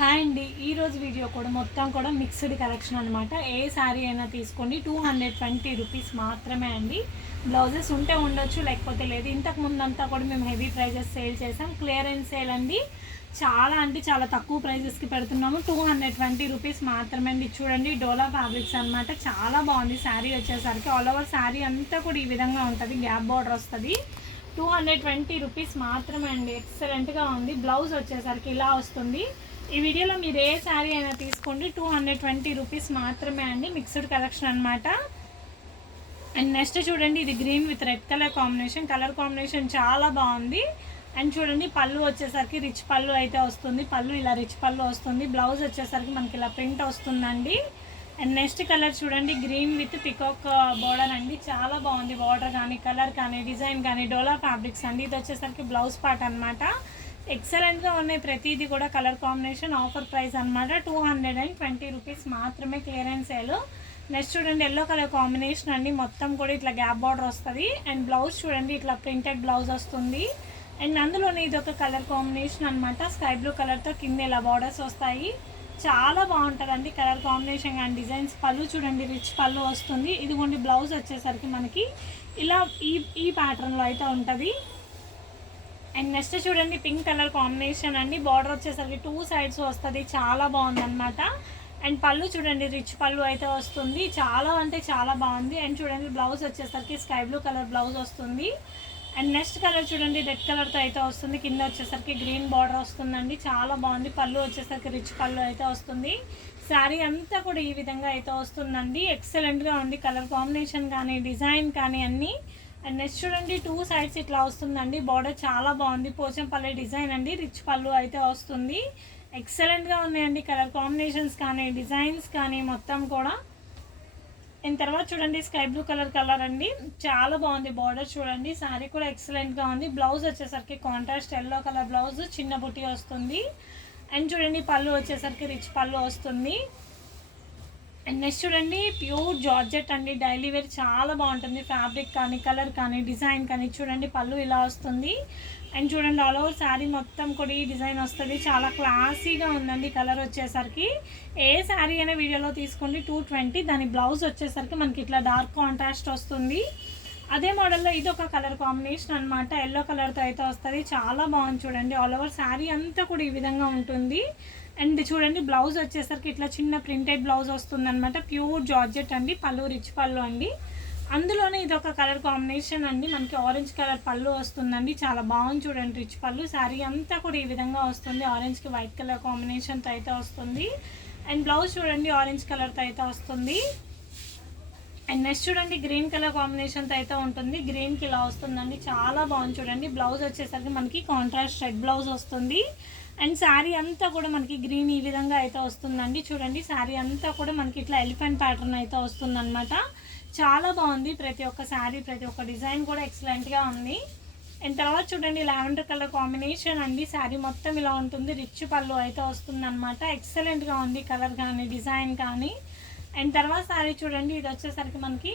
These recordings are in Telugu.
హాయ్ అండి. ఈరోజు వీడియో కూడా మొత్తం కూడా మిక్స్డ్ కలెక్షన్ అనమాట. ఏ శారీ అయినా తీసుకోండి, 220 రూపీస్ మాత్రమే అండి. బ్లౌజెస్ ఉంటే ఉండొచ్చు, లేకపోతే లేదు. ఇంతకు ముందంతా కూడా మేము హెవీ ప్రైజెస్ సేల్ చేసాం. క్లియరెన్స్ సేల్ అండి. చాలా అంటే చాలా తక్కువ ప్రైజెస్కి పెడుతున్నాము. 220 రూపీస్ మాత్రమే అండి. చూడండి, డోలా ఫ్యాబ్రిక్స్ అనమాట. చాలా బాగుంది శారీ వచ్చేసరికి. ఆల్ ఓవర్ శారీ అంతా కూడా ఈ విధంగా ఉంటుంది, గ్యాప్ బార్డర్ వస్తుంది. 220 రూపీస్ మాత్రమే అండి. ఎక్సలెంట్గా ఉంది. బ్లౌజ్ వచ్చేసరికి ఇలా వస్తుంది. ఈ వీడియోలో మీరు ఏ శారీ అయినా తీసుకోండి, 220 రూపీస్ మాత్రమే అండి. మిక్స్డ్ కలెక్షన్ అనమాట. అండ్ నెక్స్ట్ చూడండి, ఇది green with red colour combination చాలా బాగుంది. అండ్ చూడండి, పళ్ళు వచ్చేసరికి రిచ్ పళ్ళు అయితే వస్తుంది. పళ్ళు ఇలా రిచ్ పళ్ళు వస్తుంది. బ్లౌజ్ వచ్చేసరికి మనకి ఇలా ప్రింట్ వస్తుందండి. అండ్ నెక్స్ట్ కలర్ చూడండి, గ్రీన్ విత్ పికాక్ బోర్డర్ అండి. చాలా బాగుంది. బార్డర్ కానీ, కలర్ కానీ, డిజైన్ కానీ, డోలా ఫ్యాబ్రిక్స్ అండి. ఇది వచ్చేసరికి బ్లౌజ్ పార్ట్ అనమాట. ఎక్సలెంట్గా ఉన్నాయి. ప్రతిదీ కూడా కలర్ కాంబినేషన్. ఆఫర్ ప్రైస్ అనమాట 220 రూపీస్ మాత్రమే. Clearance sale. నెక్స్ట్ చూడండి, ఎల్లో కలర్ కాంబినేషన్ అండి. మొత్తం కూడా ఇట్లా గ్యాప్ బార్డర్ వస్తుంది. అండ్ బ్లౌజ్ చూడండి, ఇట్లా ప్రింటెడ్ బ్లౌజ్ వస్తుంది. అండ్ అందులోనే ఇది ఒక కలర్ కాంబినేషన్ అనమాట. స్కై బ్లూ కలర్తో కింద ఇలా బార్డర్స్ వస్తాయి. చాలా బాగుంటుందండి కలర్ కాంబినేషన్ అండ్ డిజైన్స్. పళ్ళు చూడండి, రిచ్ పళ్ళు వస్తుంది. ఇదిగోండి, బ్లౌజ్ వచ్చేసరికి మనకి ఇలా ఈ ప్యాటర్న్లో అయితే ఉంటుంది. అండ్ నెక్స్ట్ చూడండి, పింక్ కలర్ కాంబినేషన్ అండి. బార్డర్ వచ్చేసరికి 2 సైడ్స్ వస్తుంది. చాలా బాగుంది అనమాట. అండ్ పళ్ళు చూడండి, రిచ్ పళ్ళు అయితే వస్తుంది. చాలా అంటే చాలా బాగుంది. అండ్ చూడండి, బ్లౌజ్ వచ్చేసరికి స్కై బ్లూ కలర్ బ్లౌజ్ వస్తుంది. అండ్ నెక్స్ట్ కలర్ చూడండి, రెడ్ కలర్తో అయితే వస్తుంది. కింద వచ్చేసరికి గ్రీన్ బార్డర్ వస్తుందండి. చాలా బాగుంది. పళ్ళు వచ్చేసరికి రిచ్ పళ్ళు అయితే వస్తుంది. శారీ అంతా కూడా ఈ విధంగా అయితే వస్తుందండి. ఎక్సలెంట్గా ఉంది. కలర్ కాంబినేషన్ కానీ, డిజైన్ కానీ అన్నీ. అండ్ నెక్స్ట్ చూడండి, 2 సైడ్స్ ఇట్లా వస్తుందండి. బార్డర్ చాలా బాగుంది. పోచంపల్లి డిజైన్ అండి. రిచ్ పళ్ళు అయితే వస్తుంది. ఎక్సలెంట్గా ఉన్నాయండి కలర్ కాంబినేషన్స్ కానీ, డిజైన్స్ కానీ మొత్తం కూడా. అండ్ తర్వాత చూడండి, స్కై బ్లూ కలర్ అండి. చాలా బాగుంది. బార్డర్ చూడండి. శారీ కూడా ఎక్సలెంట్గా ఉంది. బ్లౌజ్ వచ్చేసరికి కాంట్రాస్ట్ ఎల్లో కలర్ బ్లౌజ్, చిన్న బుట్టి వస్తుంది. అండ్ చూడండి, పళ్ళు వచ్చేసరికి రిచ్ పళ్ళు వస్తుంది. అండ్ నెక్స్ట్ చూడండి, ప్యూర్ జార్జెట్ అండి. డైలీ వేర్ చాలా బాగుంటుంది. ఫ్యాబ్రిక్ కానీ, కలర్ కానీ, డిజైన్ కానీ. చూడండి, పళ్ళు ఇలా వస్తుంది. అండ్ చూడండి, ఆల్ ఓవర్ శారీ మొత్తం కూడా ఈ డిజైన్ వస్తుంది. చాలా క్లాసీగా ఉందండి కలర్ వచ్చేసరికి. ఏ శారీ అయినా వీడియోలో తీసుకోండి, 220. దాని బ్లౌజ్ వచ్చేసరికి మనకి ఇట్లా డార్క్ కాంట్రాస్ట్ వస్తుంది. అదే మోడల్లో ఇది ఒక కలర్ కాంబినేషన్ అనమాట. ఎల్లో కలర్తో అయితే వస్తుంది. చాలా బాగుంది. చూడండి, ఆల్ ఓవర్ శారీ అంతా కూడా ఈ విధంగా ఉంటుంది. అండ్ చూడండి, బ్లౌజ్ వచ్చేసరికి ఇట్లా చిన్న ప్రింటెడ్ బ్లౌజ్ వస్తుంది అనమాట. ప్యూర్ జార్జెట్ అండి. పళ్ళు రిచ్ పళ్ళు అండి. అందులోనే ఇది ఒక కలర్ కాంబినేషన్ అండి. మనకి ఆరెంజ్ కలర్ పళ్ళు వస్తుందండి. చాలా బాగుంది. చూడండి, రిచ్ పళ్ళు. శారీ అంతా కూడా ఈ విధంగా వస్తుంది. ఆరెంజ్కి వైట్ కలర్ కాంబినేషన్తో అయితే వస్తుంది. అండ్ బ్లౌజ్ చూడండి, ఆరెంజ్ కలర్తో అయితే వస్తుంది. అండ్ నెక్స్ట్ చూడండి, గ్రీన్ కలర్ కాంబినేషన్తో అయితే ఉంటుంది. గ్రీన్కి ఇలా వస్తుందండి. చాలా బాగుంది. చూడండి, బ్లౌజ్ వచ్చేసరికి మనకి కాంట్రాస్ట్ రెడ్ బ్లౌజ్ వస్తుంది. అండ్ శారీ అంతా కూడా మనకి గ్రీన్ ఈ విధంగా అయితే వస్తుందండి. చూడండి, శారీ అంతా కూడా మనకి ఇట్లా ఎలిఫెంట్ ప్యాటర్న్ అయితే వస్తుందన్నమాట. చాలా బాగుంది. ప్రతి ఒక్క శారీ, ప్రతి ఒక్క డిజైన్ కూడా ఎక్సలెంట్గా ఉంది. అండ్ తర్వాత చూడండి, లావెండర్ కలర్ కాంబినేషన్ అండి. శారీ మొత్తం ఇలా ఉంటుంది. రిచ్ పళ్ళు అయితే వస్తుందన్నమాట. ఎక్సలెంట్గా ఉంది కలర్ కానీ, డిజైన్ కానీ. అండ్ తర్వాత శారీ చూడండి, ఇది వచ్చేసరికి మనకి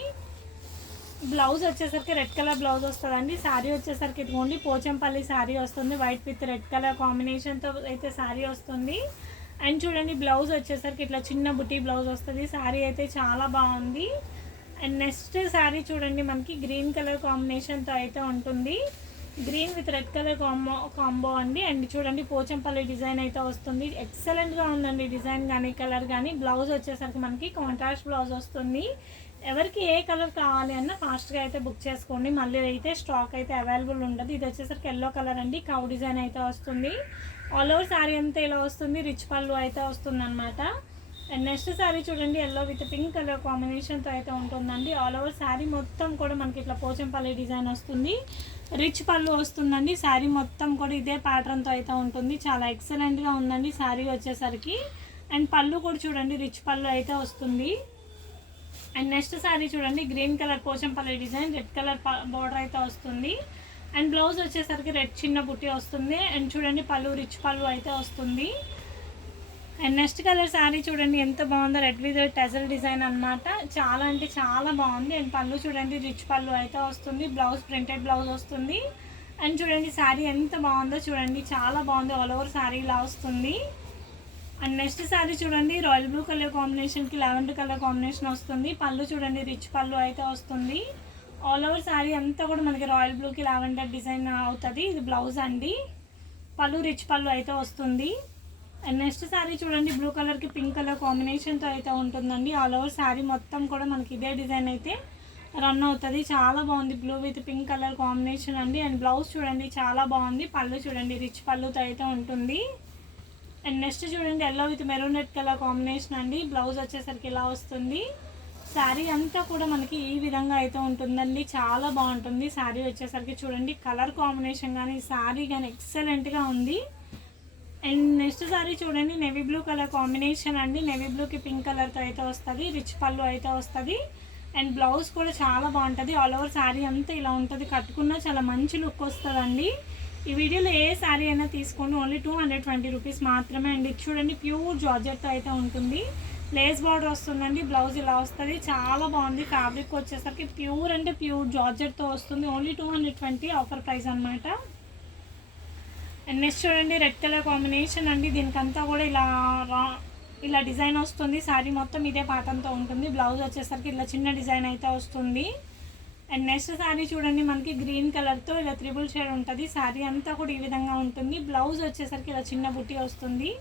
బ్లౌజ్ వచ్చేసరికి రెడ్ కలర్ బ్లౌజ్ వస్తుందండి. శారీ వచ్చేసరికి ఇదిగోండి, పోచంపల్లి శారీ వస్తుంది. వైట్ విత్ రెడ్ కలర్ కాంబినేషన్తో అయితే శారీ వస్తుంది. అండ్ చూడండి, బ్లౌజ్ వచ్చేసరికి ఇట్లా చిన్న బుటీ బ్లౌజ్ వస్తుంది. శారీ అయితే చాలా బాగుంది. అండ్ నెక్స్ట్ శారీ చూడండి, మనకి గ్రీన్ కలర్ కాంబినేషన్తో అయితే ఉంటుంది. Green with red colour combo అండి. అండ్ చూడండి, పోచంపల్లి డిజైన్ అయితే వస్తుంది. ఎక్సలెంట్గా ఉందండి డిజైన్ కానీ, కలర్ కానీ. బ్లౌజ్ వచ్చేసరికి మనకి కాంట్రాస్ట్ బ్లౌజ్ వస్తుంది. ఎవరికి ఏ కలర్ కావాలి అన్న ఫాస్ట్గా అయితే బుక్ చేసుకోండి. మళ్ళీ అయితే స్టాక్ అయితే అవైలబుల్ ఉండదు. ఇది వచ్చేసరికి ఎల్లో కలర్ అండి. కౌ డిజైన్ అయితే వస్తుంది. ఆల్ ఓవర్ శారీ అంతా ఇలా వస్తుంది. రిచ్ పళ్ళు అయితే వస్తుంది అనమాట. అండ్ నెక్స్ట్ శారీ చూడండి, ఎల్లో విత్ పింక్ కలర్ కాంబినేషన్తో అయితే ఉంటుందండి. ఆల్ ఓవర్ శారీ మొత్తం కూడా మనకి ఇట్లా పోచంపల్లి డిజైన్ వస్తుంది. రిచ్ పళ్ళు వస్తుందండి. శారీ మొత్తం కూడా ఇదే ప్యాటర్న్తో అయితే ఉంటుంది. చాలా ఎక్సలెంట్గా ఉందండి శారీ వచ్చేసరికి. అండ్ పళ్ళు కూడా చూడండి, రిచ్ పళ్ళు అయితే వస్తుంది. అండ్ నెక్స్ట్ శారీ చూడండి, green colour Pochampally design, red colour border అయితే వస్తుంది. అండ్ బ్లౌజ్ వచ్చేసరికి రెడ్ చిన్న బుట్టి వస్తుంది. అండ్ చూడండి, పళ్ళు రిచ్ పళ్ళు అయితే వస్తుంది. అండ్ నెక్స్ట్ కలర్ శారీ చూడండి, ఎంత బాగుందో. రెడ్ విత్ టెజల్ డిజైన్ అనమాట. చాలా అంటే చాలా బాగుంది. అండ్ పళ్ళు చూడండి, రిచ్ పళ్ళు అయితే వస్తుంది. బ్లౌజ్ ప్రింటెడ్ బ్లౌజ్ వస్తుంది. అండ్ చూడండి, శారీ ఎంత బాగుందో చూడండి. చాలా బాగుంది. ఆల్ ఓవర్ శారీ ఇలా వస్తుంది. అండ్ నెక్స్ట్ శారీ చూడండి, రాయల్ బ్లూ కలర్ కాంబినేషన్కి లావెండర్ కలర్ కాంబినేషన్ వస్తుంది. పళ్ళు చూడండి, రిచ్ పళ్ళు అయితే వస్తుంది. ఆల్ ఓవర్ శారీ అంతా కూడా మనకి రాయల్ బ్లూకి లావెండర్ డిజైన్ అవుతుంది. ఇది బ్లౌజ్ అండి. పళ్ళు రిచ్ పళ్ళు అయితే వస్తుంది. అండ్ నెక్స్ట్ శారీ చూడండి, బ్లూ కలర్కి పింక్ కలర్ కాంబినేషన్తో అయితే ఉంటుందండి. ఆల్ ఓవర్ శారీ మొత్తం కూడా మనకి ఇదే డిజైన్ అయితే రన్ అవుతుంది. చాలా బాగుంది, blue with pink colour combination అండి. అండ్ బ్లౌజ్ చూడండి చాలా బాగుంది. పళ్ళు చూడండి రిచ్ పళ్ళుతో అయితే ఉంటుంది. అండ్ నెక్స్ట్ చూడండి, yellow with maroon red colour combination అండి. బ్లౌజ్ వచ్చేసరికి ఇలా వస్తుంది. శారీ అంతా కూడా మనకి ఈ విధంగా అయితే ఉంటుందండి. చాలా బాగుంటుంది శారీ వచ్చేసరికి. చూడండి కలర్ కాంబినేషన్ కానీ శారీ కానీ ఎక్సలెంట్గా ఉంది. అండ్ నెక్స్ట్ శారీ చూడండి, నేవీ బ్లూ కలర్ కాంబినేషన్ అండి. నేవీ బ్లూకి పింక్ కలర్తో అయితే వస్తుంది. రిచ్ పళ్ళు అయితే వస్తుంది. అండ్ బ్లౌజ్ కూడా చాలా బాగుంటుంది. ఆల్ ఓవర్ శారీ అంతా ఇలా ఉంటుంది. కట్టుకున్నా చాలా మంచి లుక్ వస్తుందండి. ఈ వీడియోలో ఏ శారీ అయినా తీసుకోండి, ఓన్లీ 220 రూపీస్ మాత్రమే అండి. చూడండి ప్యూర్ జార్జెట్తో అయితే ఉంటుంది. లేస్ బార్డర్ వస్తుందండి. బ్లౌజ్ ఇలా వస్తుంది. చాలా బాగుంది. ఫ్యాబ్రిక్ వచ్చేసరికి ప్యూర్ అంటే ప్యూర్ జార్జెట్తో వస్తుంది. ఓన్లీ 220 ఆఫర్ ప్రైస్ అనమాట. అండ్ నెక్స్ట్ చూడండి, రెడ్ కలర్ కాంబినేషన్ అండి. దీనికంతా కూడా ఇలా డిజైన్ వస్తుంది. శారీ మొత్తం ఇదే ప్యాటర్న్తో ఉంటుంది. బ్లౌజ్ వచ్చేసరికి ఇలా చిన్న డిజైన్ అయితే వస్తుంది. అండ్ నెక్స్ట్ శారీ చూడండి, మనకి గ్రీన్ కలర్తో ఇలా త్రిబుల్ షేడ్ ఉంటుంది. శారీ అంతా కూడా ఈ విధంగా ఉంటుంది. బ్లౌజ్ వచ్చేసరికి ఇలా చిన్న బుట్టి వస్తుంది.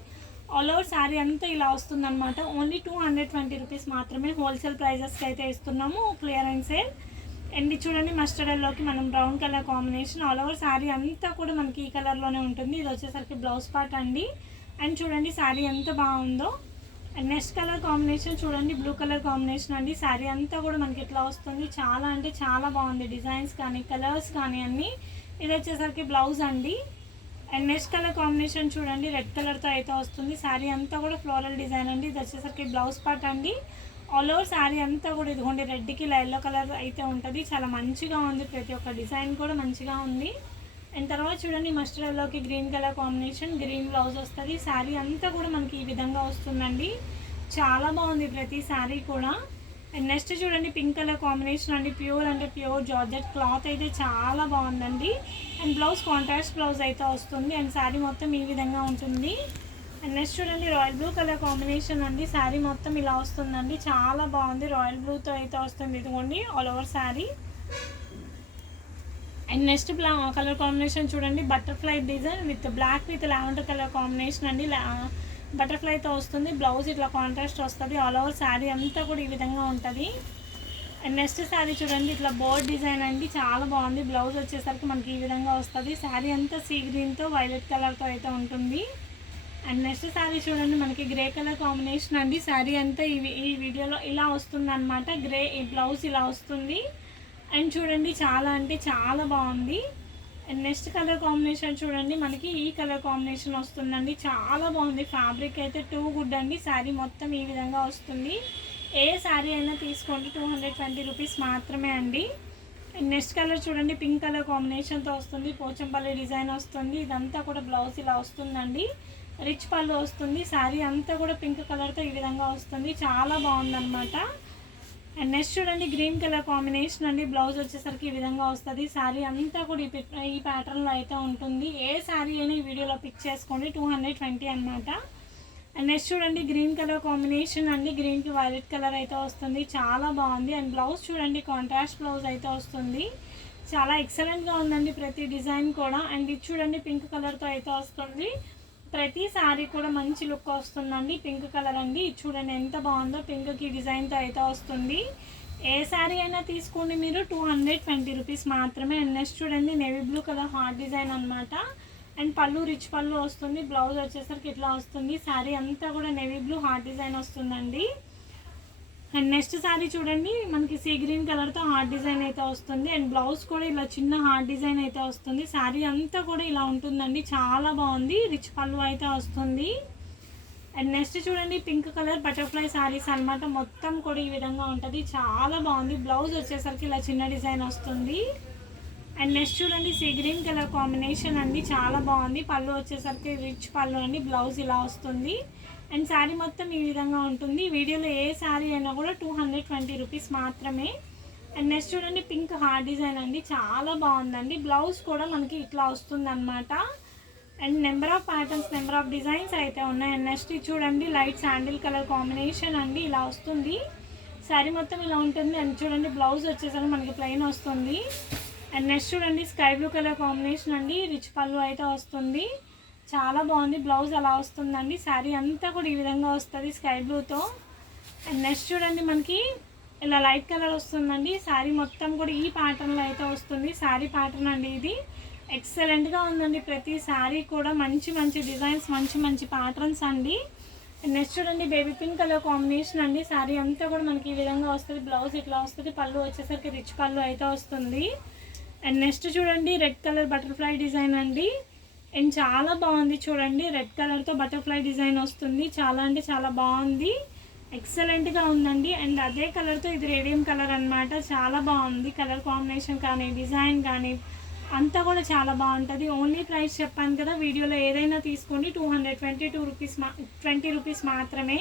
ఆల్ ఓవర్ శారీ అంతా ఇలా వస్తుంది అనమాట. ఓన్లీ 220 రూపీస్ మాత్రమే హోల్సేల్ ప్రైజెస్కి అయితే ఇస్తున్నాము, క్లియరెన్స్ సేల్. అండ్ చూడండి, మస్టర్డ్ ఎల్లోకి మనం brown colour combination. All over sari అంతా కూడా మనకి ఈ కలర్లోనే ఉంటుంది. ఇది వచ్చేసరికి బ్లౌజ్ పార్ట్ అండి. అండ్ చూడండి శారీ ఎంత బాగుందో. అండ్ నెక్స్ట్ కలర్ కాంబినేషన్ చూడండి, బ్లూ కలర్ కాంబినేషన్ అండి. శారీ అంతా కూడా మనకి ఇట్లా వస్తుంది. చాలా అంటే చాలా బాగుంది. డిజైన్స్ కానీ కలర్స్ కానీ అన్నీ. ఇది వచ్చేసరికి బ్లౌజ్ అండి. అండ్ నెక్స్ట్ కలర్ కాంబినేషన్ చూడండి, రెడ్ కలర్తో అయితే వస్తుంది. శారీ అంతా కూడా ఫ్లోరల్ డిజైన్ అండి. ఇది వచ్చేసరికి బ్లౌజ్ పార్ట్ అండి. ఆల్ ఓవర్ శారీ అంతా కూడా ఇదిగోండి రెడ్కి ఇలా ఎల్లో కలర్ అయితే ఉంటుంది. చాలా మంచిగా ఉంది. ప్రతి ఒక్క డిజైన్ కూడా మంచిగా ఉంది. అండ్ తర్వాత చూడండి, మస్టర్డ్ ఎల్లోకి green colour combination, green blouse వస్తుంది. శారీ అంతా కూడా మనకి ఈ విధంగా వస్తుందండి. చాలా బాగుంది ప్రతి శారీ కూడా. అండ్ నెక్స్ట్ చూడండి, పింక్ కలర్ కాంబినేషన్ అండి. ప్యూర్ అంటే ప్యూర్ జార్జెట్ క్లాత్ అయితే చాలా బాగుందండి. అండ్ బ్లౌజ్ కాంట్రాస్ట్ బ్లౌజ్ అయితే వస్తుంది. అండ్ శారీ మొత్తం ఈ విధంగా ఉంటుంది. అండ్ నెక్స్ట్ చూడండి, రాయల్ బ్లూ కలర్ కాంబినేషన్ అండి. శారీ మొత్తం ఇలా వస్తుందండి. చాలా బాగుంది. రాయల్ బ్లూతో అయితే వస్తుంది. ఇదిగోండి all over sari. And next colour combination చూడండి, butterfly design with black with lavender colour combination అండి. బటర్ఫ్లైతో వస్తుంది. బ్లౌజ్ ఇట్లా కాంట్రాస్ట్ వస్తుంది. ఆల్ ఓవర్ శారీ అంతా కూడా ఈ విధంగా ఉంటుంది. అండ్ నెక్స్ట్ శారీ చూడండి, ఇట్లా బోర్డ్ డిజైన్ అండి. చాలా బాగుంది. బ్లౌజ్ వచ్చేసరికి మనకి ఈ విధంగా వస్తుంది. శారీ అంతా సీ గ్రీన్తో వైలెట్ కలర్తో అయితే ఉంటుంది. అండ్ నెక్స్ట్ శారీ చూడండి, మనకి గ్రే కలర్ కాంబినేషన్ అండి. శారీ అంతా ఈ వీడియోలో ఇలా వస్తుంది అనమాట. గ్రే ఈ బ్లౌజ్ ఇలా వస్తుంది. అండ్ చూడండి చాలా అంటే చాలా బాగుంది. అండ్ నెక్స్ట్ కలర్ కాంబినేషన్ చూడండి, మనకి ఈ కలర్ కాంబినేషన్ వస్తుందండి. చాలా బాగుంది. ఫ్యాబ్రిక్ అయితే టూ గుడ్ అండి. శారీ మొత్తం ఈ విధంగా వస్తుంది. ఏ శారీ అయినా తీసుకోండి, 220 రూపీస్ మాత్రమే అండి. అండ్ నెక్స్ట్ కలర్ చూడండి, పింక్ కలర్ కాంబినేషన్తో వస్తుంది. పోచంపల్లి డిజైన్ వస్తుంది. ఇదంతా కూడా బ్లౌజ్ ఇలా వస్తుందండి. రిచ్ పళ్ళు వస్తుంది. శారీ అంతా కూడా పింక్ కలర్తో ఈ విధంగా వస్తుంది. చాలా బాగుందన్నమాట. అండ్ నెక్స్ట్ చూడండి, గ్రీన్ కలర్ కాంబినేషన్ అండి. బ్లౌజ్ వచ్చేసరికి ఈ విధంగా వస్తుంది. శారీ అంతా కూడా ఈ ప్యాటర్న్లో అయితే ఉంటుంది. ఏ శారీ అయినా ఈ వీడియోలో పిక్ చేసుకోండి, 220 అనమాట. అండ్ నెక్స్ట్ చూడండి, గ్రీన్ కలర్ కాంబినేషన్ అండి. గ్రీన్కి వైలెట్ కలర్ అయితే వస్తుంది. చాలా బాగుంది. అండ్ బ్లౌజ్ చూడండి, కాంట్రాస్ట్ బ్లౌజ్ అయితే వస్తుంది. చాలా ఎక్సలెంట్గా ఉందండి ప్రతి డిజైన్ కూడా. అండ్ ఇది చూడండి, పింక్ కలర్తో అయితే వస్తుంది. ప్రతి శారీ కూడా మంచి లుక్ వస్తుందండి. పింక్ కలర్ అండి. చూడండి ఎంత బాగుందో. పింక్కి డిజైన్తో అయితే వస్తుంది. ఏ శారీ అయినా తీసుకోండి మీరు, 220 రూపీస్ మాత్రమే. అండ్ నెక్స్ట్ చూడండి, navy blue colour heart design అనమాట. అండ్ పళ్ళు రిచ్ పళ్ళు వస్తుంది. బ్లౌజ్ వచ్చేసరికి ఇట్లా వస్తుంది. శారీ అంతా కూడా నేవీ బ్లూ హార్ట్ డిజైన్ వస్తుందండి. అండ్ నెక్స్ట్ శారీ చూడండి, మనకి సీ గ్రీన్ కలర్తో హార్ట్ డిజైన్ అయితే వస్తుంది. అండ్ బ్లౌజ్ కూడా ఇలా చిన్న హార్ట్ డిజైన్ అయితే వస్తుంది. శారీ అంతా కూడా ఇలా ఉంటుందండి. చాలా బాగుంది. రిచ్ పళ్ళు అయితే వస్తుంది. అండ్ నెక్స్ట్ చూడండి, పింక్ కలర్ బటర్ఫ్లై శారీస్ అనమాట. మొత్తం కూడా ఈ విధంగా ఉంటుంది. చాలా బాగుంది. బ్లౌజ్ వచ్చేసరికి ఇలా చిన్న డిజైన్ వస్తుంది. అండ్ నెక్స్ట్ చూడండి, సీ గ్రీన్ కలర్ కాంబినేషన్ అండి. చాలా బాగుంది. పళ్ళు వచ్చేసరికి రిచ్ పళ్ళు అండి. బ్లౌజ్ ఇలా వస్తుంది. అండ్ శారీ మొత్తం ఈ విధంగా ఉంటుంది. వీడియోలో ఏ శారీ అయినా కూడా 220 రూపీస్ మాత్రమే. అండ్ నెక్స్ట్ చూడండి, పింక్ హార్ట్ డిజైన్ అండి. చాలా బాగుందండి. బ్లౌజ్ కూడా మనకి ఇట్లా వస్తుంది అనమాట. And number of patterns, number of designs అయితే ఉన్నాయి. అండ్ నెక్స్ట్ చూడండి లైట్ శాండిల్ కలర్ కాంబినేషన్ అండి, ఇలా వస్తుంది. శారీ మొత్తం ఇలా ఉంటుంది. అండ్ చూడండి బ్లౌజ్ వచ్చేసరికి మనకి ప్లెయిన్ వస్తుంది. అండ్ నెక్స్ట్ చూడండి స్కై బ్లూ కలర్ కాంబినేషన్ అండి, రిచ్ పళ్ళు అయితే వస్తుంది. చాలా బాగుంది. బ్లౌజ్ అలా వస్తుందండి. శారీ అంతా కూడా ఈ విధంగా వస్తుంది స్కై బ్లూతో. అండ్ నెక్స్ట్ చూడండి మనకి ఇలా లైట్ కలర్ వస్తుందండి. శారీ మొత్తం కూడా ఈ ప్యాటర్న్లో అయితే వస్తుంది. శారీ ప్యాటర్న్ అండి ఇది. ఎక్సలెంట్గా ఉందండి. ప్రతి శారీ కూడా మంచి మంచి డిజైన్స్, మంచి మంచి ప్యాటర్న్స్ అండి. నెక్స్ట్ చూడండి బేబీ పింక్ కలర్ కాంబినేషన్ అండి. శారీ అంతా కూడా మనకి ఈ విధంగా వస్తుంది. బ్లౌజ్ ఇట్లా వస్తుంది. పళ్ళు వచ్చేసరికి రిచ్ పళ్ళు అయితే వస్తుంది. అండ్ నెక్స్ట్ చూడండి రెడ్ కలర్ బటర్ఫ్లై డిజైన్ అండి. అండ్ చాలా బాగుంది చూడండి, రెడ్ కలర్తో బటర్ఫ్లై డిజైన్ వస్తుంది. చాలా అంటే చాలా బాగుంది, ఎక్సలెంట్గా ఉందండి. అండ్ అదే కలర్తో ఇది రేడియం కలర్ అనమాట. చాలా బాగుంది కలర్ కాంబినేషన్ కానీ డిజైన్ కానీ అంతా కూడా చాలా బాగుంటుంది. ఓన్లీ ప్రైస్ చెప్పాను కదా, వీడియోలో ఏదైనా తీసుకోండి 222 రూపీస్ మాత్రమే.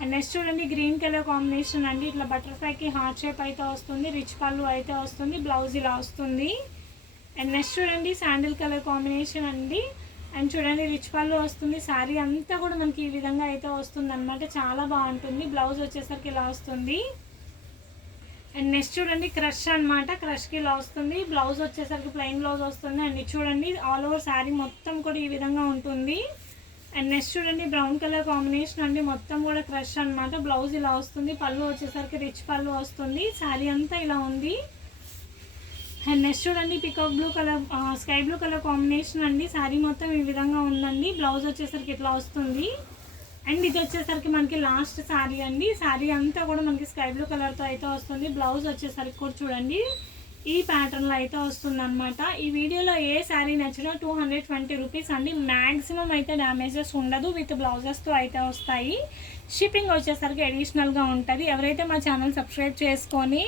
అండ్ నెక్స్ట్ చూడండి గ్రీన్ కలర్ కాంబినేషన్ అండి. ఇట్లా బటర్ఫ్లైకి హార్ట్ షేప్ అయితే వస్తుంది. రిచ్ పళ్ళు అయితే వస్తుంది. బ్లౌజ్ ఇలా వస్తుంది. అండ్ నెక్స్ట్ చూడండి శాండిల్ కలర్ కాంబినేషన్ అండి. అండ్ చూడండి రిచ్ పళ్ళు వస్తుంది. శారీ అంతా కూడా మనకి ఈ విధంగా అయితే వస్తుంది అనమాట. చాలా బాగుంటుంది. బ్లౌజ్ వచ్చేసరికి ఇలా వస్తుంది. అండ్ నెక్స్ట్ చూడండి క్రష్ అనమాట. క్రష్కి ఇలా వస్తుంది. బ్లౌజ్ వచ్చేసరికి ప్లెయిన్ బ్లౌజ్ వస్తుంది. అండ్ చూడండి ఆల్ ఓవర్ శారీ మొత్తం కూడా ఈ విధంగా ఉంటుంది. అండ్ నెక్స్ట్ చూడండి బ్రౌన్ కలర్ కాంబినేషన్ అండి. మొత్తం కూడా క్రష్ అనమాట. బ్లౌజ్ ఇలా వస్తుంది. పళ్ళు వచ్చేసరికి రిచ్ పళ్ళు వస్తుంది. శారీ అంతా ఇలా ఉంది. అండ్ నెక్స్ట్ చూడండి peacock blue colour, sky blue colour combination అండి. శారీ మొత్తం ఈ విధంగా ఉందండి. బ్లౌజ్ వచ్చేసరికి ఇట్లా వస్తుంది. అండ్ ఇది వచ్చేసరికి మనకి లాస్ట్ శారీ అండి. శారీ అంతా కూడా మనకి స్కై బ్లూ కలర్తో అయితే వస్తుంది. బ్లౌజ్ వచ్చేసరికి కూడా చూడండి ఈ ప్యాటర్న్లో అయితే వస్తుంది అనమాట. ఈ వీడియోలో ఏ శారీ నచ్చినా 220 రూపీస్ అండి. మ్యాక్సిమం అయితే డ్యామేజెస్ ఉండదు. విత్ బ్లౌజెస్తో అయితే వస్తాయి. షిప్పింగ్ వచ్చేసరికి అడిషనల్గా ఉంటుంది. ఎవరైతే మా ఛానల్ సబ్స్క్రైబ్ చేసుకొని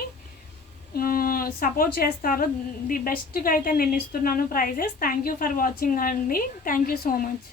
సపోర్ట్ చేస్తారో ది బెస్ట్గా అయితే నేను ఇస్తున్నాను prizes. Thank you for watching అండి. Thank you so much.